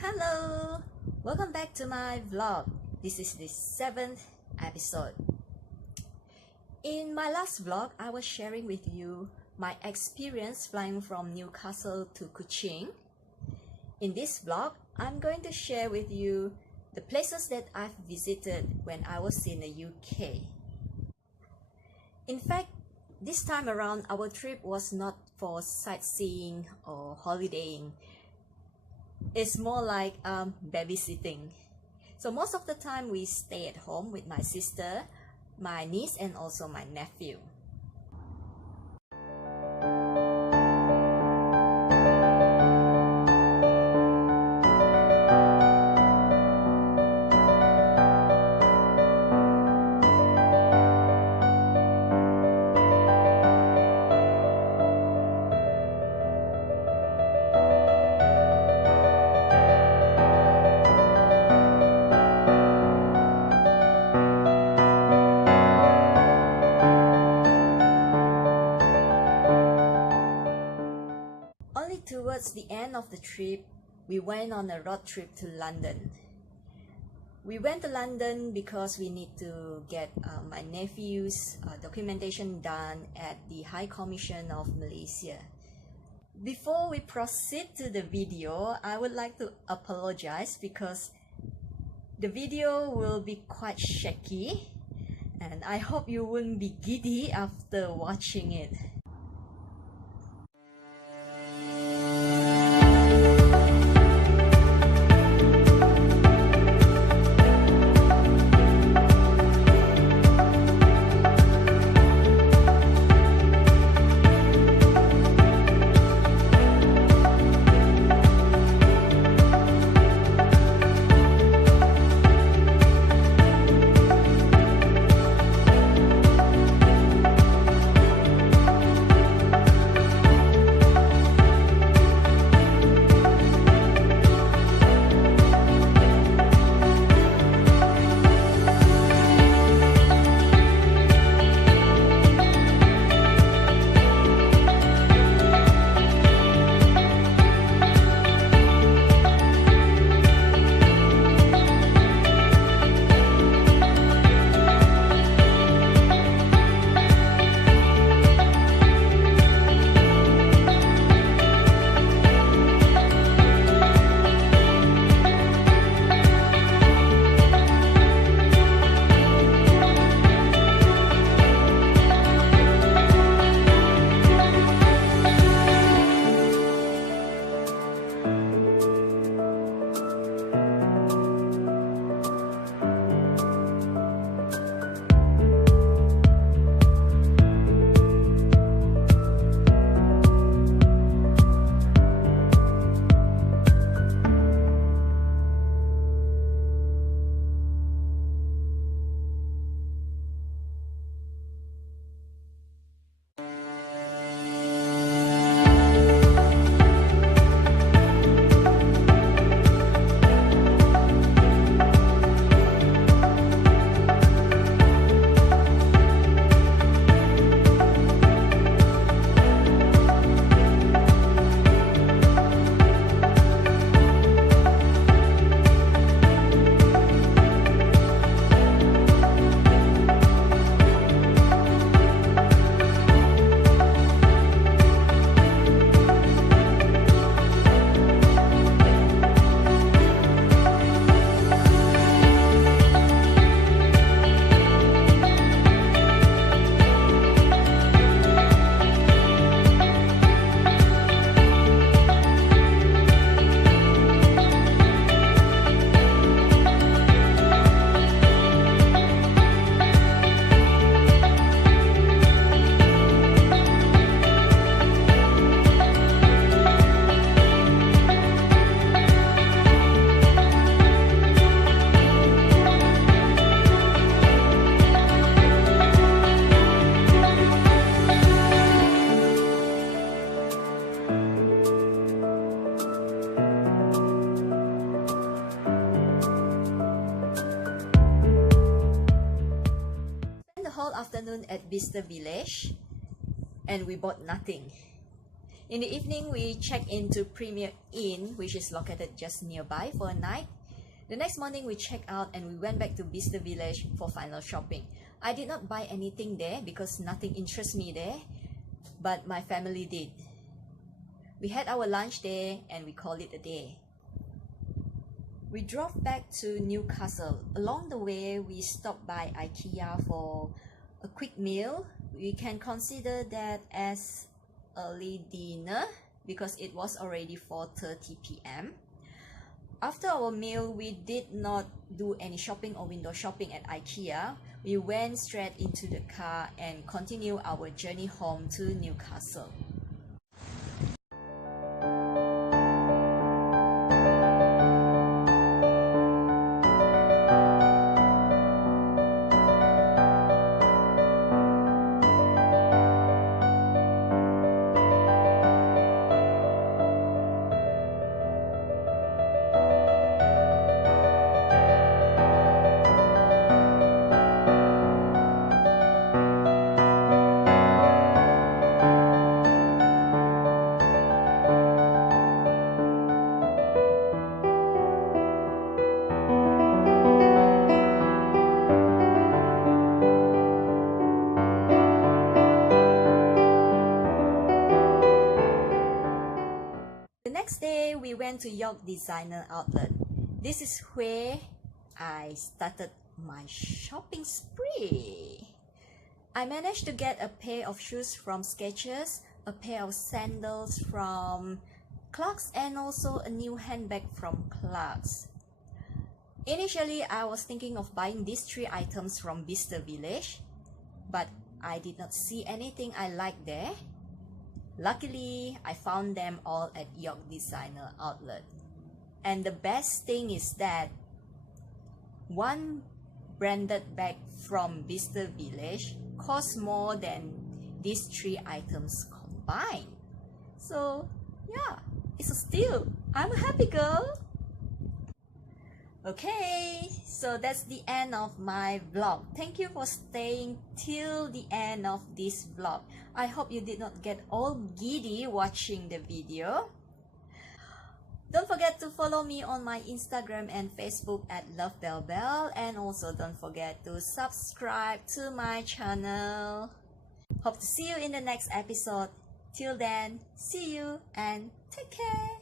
Hello! Welcome back to my vlog. This is the 7th episode. In my last vlog, I was sharing with you my experience flying from Newcastle to Kuching. In this vlog, I'm going to share with you the places that I've visited when I was in the UK. In fact, this time around, our trip was not for sightseeing or holidaying. It's more like babysitting. So most of the time we stay at home with my sister, my niece, and also my nephew. Towards the end of the trip, we went on a road trip to London. We went to London because we need to get my nephew's documentation done at the High Commission of Malaysia. Before we proceed to the video, I would like to apologize because the video will be quite shaky, and I hope you won't be giddy after watching it. Afternoon at Bicester Village, and we bought nothing. In the evening, we checked into Premier Inn, which is located just nearby, for a night. The next morning, we checked out and we went back to Bicester Village for final shopping. I did not buy anything there because nothing interests me there, but my family did. We had our lunch there and we called it a day. We drove back to Newcastle. Along the way, we stopped by Ikea for a quick meal. We can consider that as early dinner because it was already 4:30 p.m. After our meal, we did not do any shopping or window shopping at Ikea. We went straight into the car and continued our journey home to Newcastle. The next day, we went to York Designer Outlet. This is where I started my shopping spree. I managed to get a pair of shoes from Skechers, a pair of sandals from Clarks, and also a new handbag from Clarks. Initially, I was thinking of buying these 3 items from Bicester Village, but I did not see anything I liked there. Luckily, I found them all at York Designer Outlet. And the best thing is that one branded bag from Bicester Village costs more than these 3 items combined. So yeah, it's a steal. I'm a happy girl. Okay, so that's the end of my vlog. Thank you for staying till the end of this vlog. I hope you did not get all giddy watching the video. Don't forget to follow me on my Instagram and Facebook at lovebellbell, and also don't forget to subscribe to my channel. Hope to see you in the next episode. Till then, see you and take care.